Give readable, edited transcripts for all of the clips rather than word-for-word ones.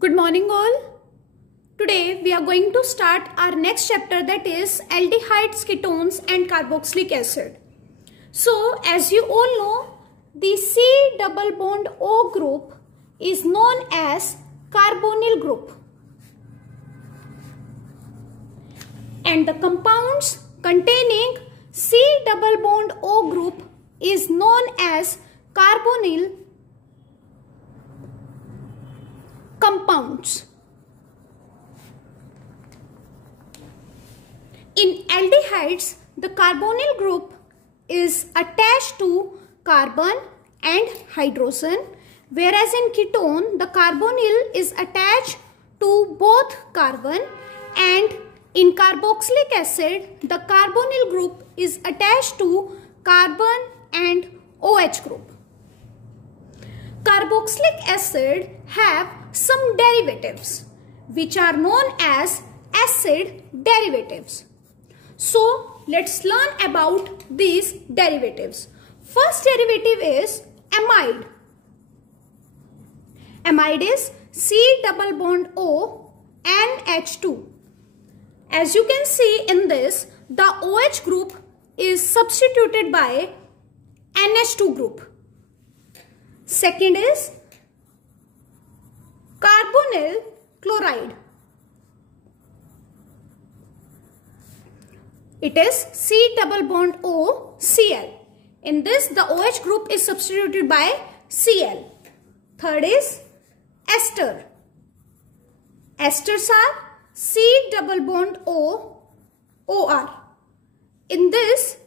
Good morning all. Today we are going to start our next chapter, that is aldehydes, ketones and carboxylic acid. So as you all know, the C double bond O group is known as carbonyl group. And the compounds containing C double bond O group is known as carbonyl compounds. In aldehydes, the carbonyl group is attached to carbon and hydrogen, whereas in ketone, the carbonyl is attached to both carbon, and in carboxylic acid, the carbonyl group is attached to carbon and OH group. Carboxylic acid have some derivatives which are known as acid derivatives. So let's learn about these derivatives. First derivative is amide. Amide is C double bond O NH2. As you can see in this, the OH group is substituted by NH2 group. Second is carbonyl chloride. It is C double bond O Cl. In this, the OH group is substituted by Cl. Third is ester. Esters are C double bond O OR. In this,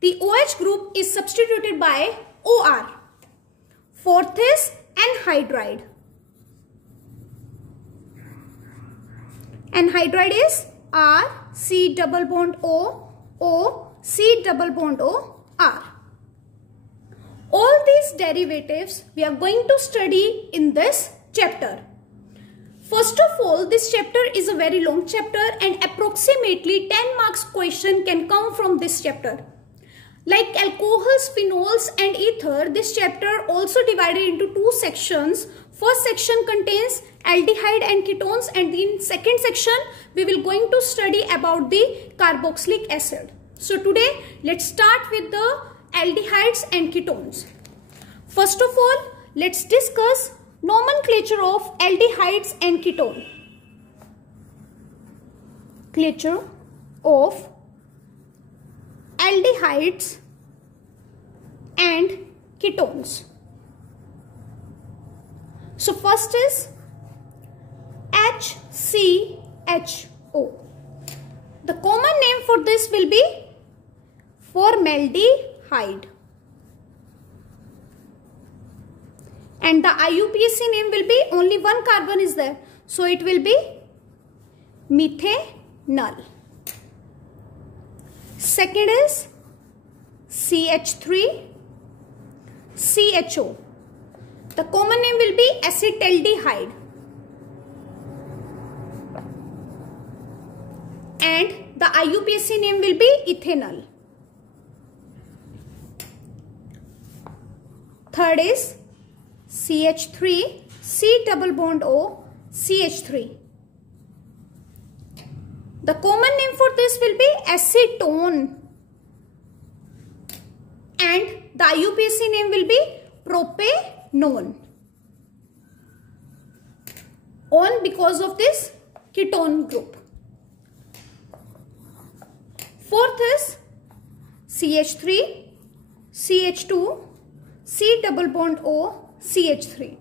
the OH group is substituted by OR. Fourth is anhydride. Anhydride is R C double bond O O C double bond O R. All these derivatives we are going to study in this chapter. First of all, this chapter is a very long chapter and approximately 10 marks question can come from this chapter. Like alcohols, phenols and ether, this chapter also divided into two sections. First section contains aldehyde and ketones, and in second section we will going to study about the carboxylic acid. So today let's start with the aldehydes and ketones. First of all, let's discuss nomenclature of aldehydes and ketone. Nomenclature of aldehydes and ketones. So first is HCHO. The common name for this will be formaldehyde. And the IUPAC name will be, only one carbon is there, so it will be methanol. Second is CH3CHO. The common name will be acetaldehyde. And the IUPAC name will be ethanol. Third is CH3 C double bond O CH3. The common name for this will be acetone. And the IUPAC name will be propanone. On because of this ketone group. Fourth is CH3 CH2 C double bond O CH3.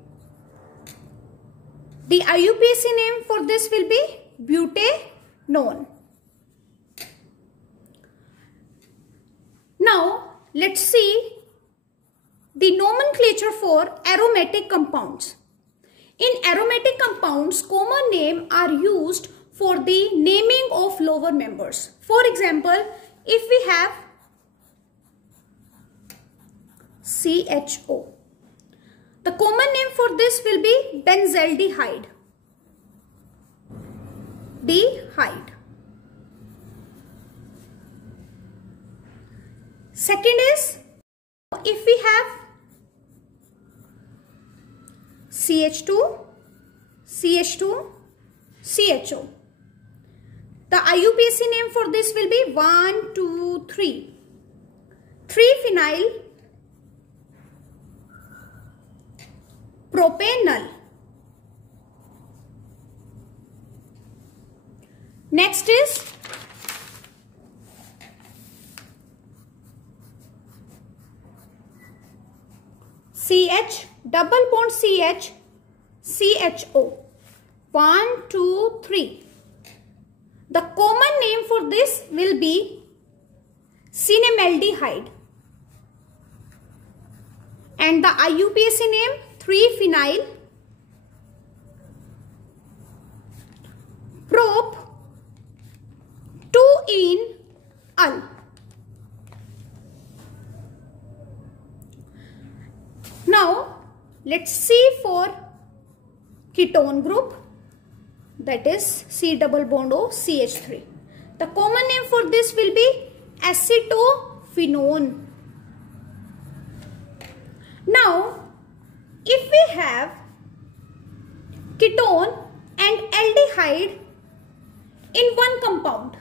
The IUPAC name for this will be butanone. Now let's see the nomenclature for aromatic compounds. In aromatic compounds, common names are used for the naming of lower members. For example, if we have CHO, the common name for this will be benzaldehyde. Dehyde. Second is, if we have CH2, CH2, CHO. The IUPAC name for this will be 1, 2, 3. 3-phenyl propanol. Next is CH, double bond CH, CHO. 1, 2, 3. The common name for this will be cinnamaldehyde. And the IUPAC name 3-phenyl prop 2-enol. Now let's see for ketone group, that is C double bond O CH3. The common name for this will be acetophenone. Now if we have ketone and aldehyde in one compound,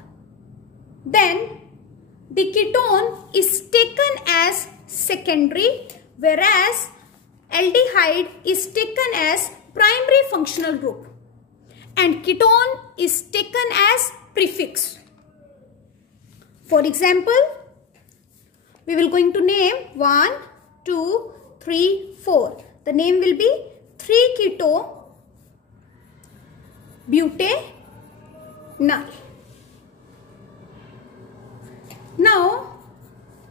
then the ketone is taken as secondary, whereas aldehyde is taken as primary functional group and ketone is taken as prefix. For example, we will going to name 1, 2, 3, 4. The name will be 3-keto-butanol. Now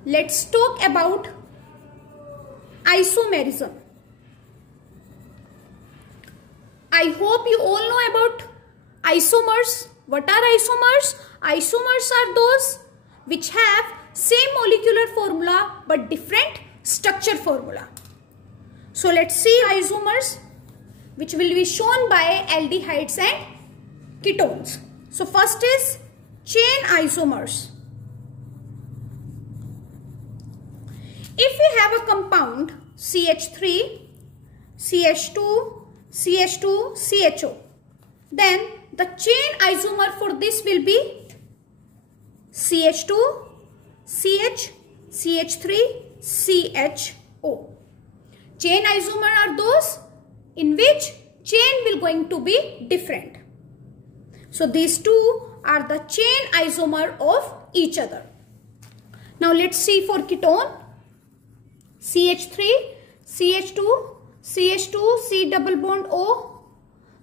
let's talk about isomerism. I hope you all know about isomers. What are isomers? Isomers are those which have same molecular formula but different structure formula. So let's see isomers which will be shown by aldehydes and ketones. So first is chain isomers. If we have a compound CH3, CH2, CH2, CHO, then the chain isomer for this will be CH2, CH, CH3, CHO. Chain isomer are those in which chain will going to be different. So these two are the chain isomer of each other. Now let's see for ketone. CH3, CH2, CH2, C double bond O,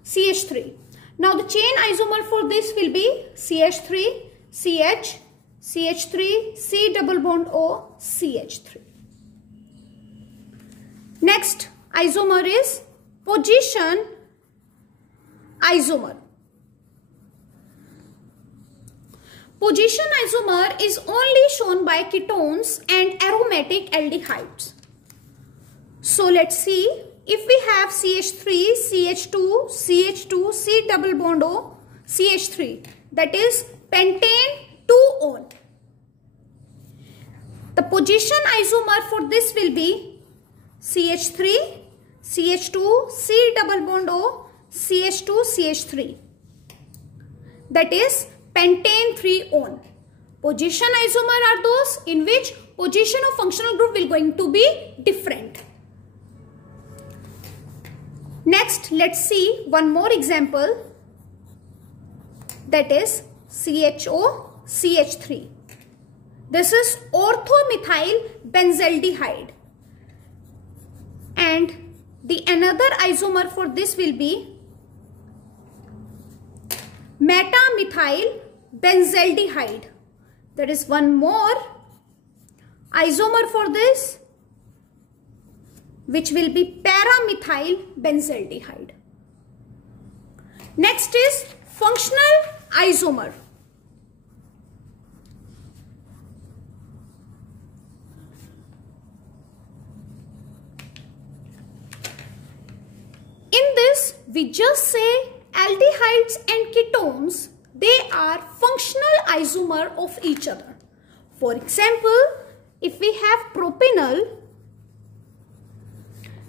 CH3. Now the chain isomer for this will be CH3, CH, CH3, C double bond O, CH3. Next isomer is position isomer. Position isomer is only shown by ketones and aromatic aldehydes. So let's see, if we have CH3, CH2, CH2, C double bond O, CH3, that is pentane 2-on. The position isomer for this will be CH3, CH2, C double bond O, CH2, CH3, that is pentane 3-on. Position isomer are those in which position of functional group will going to be different. Next, let's see one more example, that is CHO, CH3. This is orthomethyl benzaldehyde. And the another isomer for this will be metamethyl benzaldehyde. There is one more isomer for this, which will be paramethyl benzaldehyde. Next is functional isomer. In this, we just say aldehydes and ketones, they are functional isomer of each other. For example, if we have propanol,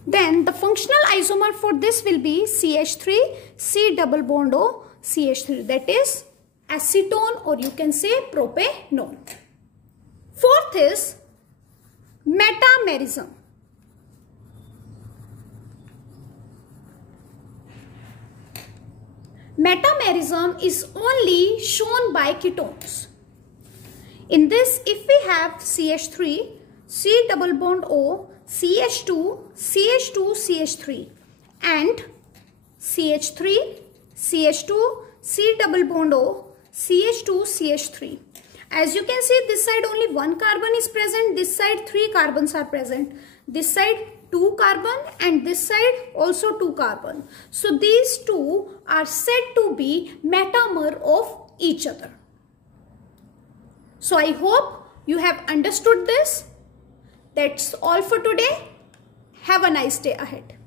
Then the functional isomer for this will be CH3, C double bond O, CH3. That is acetone, or you can say propanone. Fourth is metamerism. Metamerism is only shown by ketones. In this, if we have CH3, C double bond O, CH2, CH2, CH3 and CH3, CH2, C double bond O, CH2, CH3. As you can see, this side only one carbon is present, this side 3 carbons are present, this side 2 carbon and this side also 2 carbon. So these two are said to be metamer of each other. So I hope you have understood this. That's all for today. Have a nice day ahead.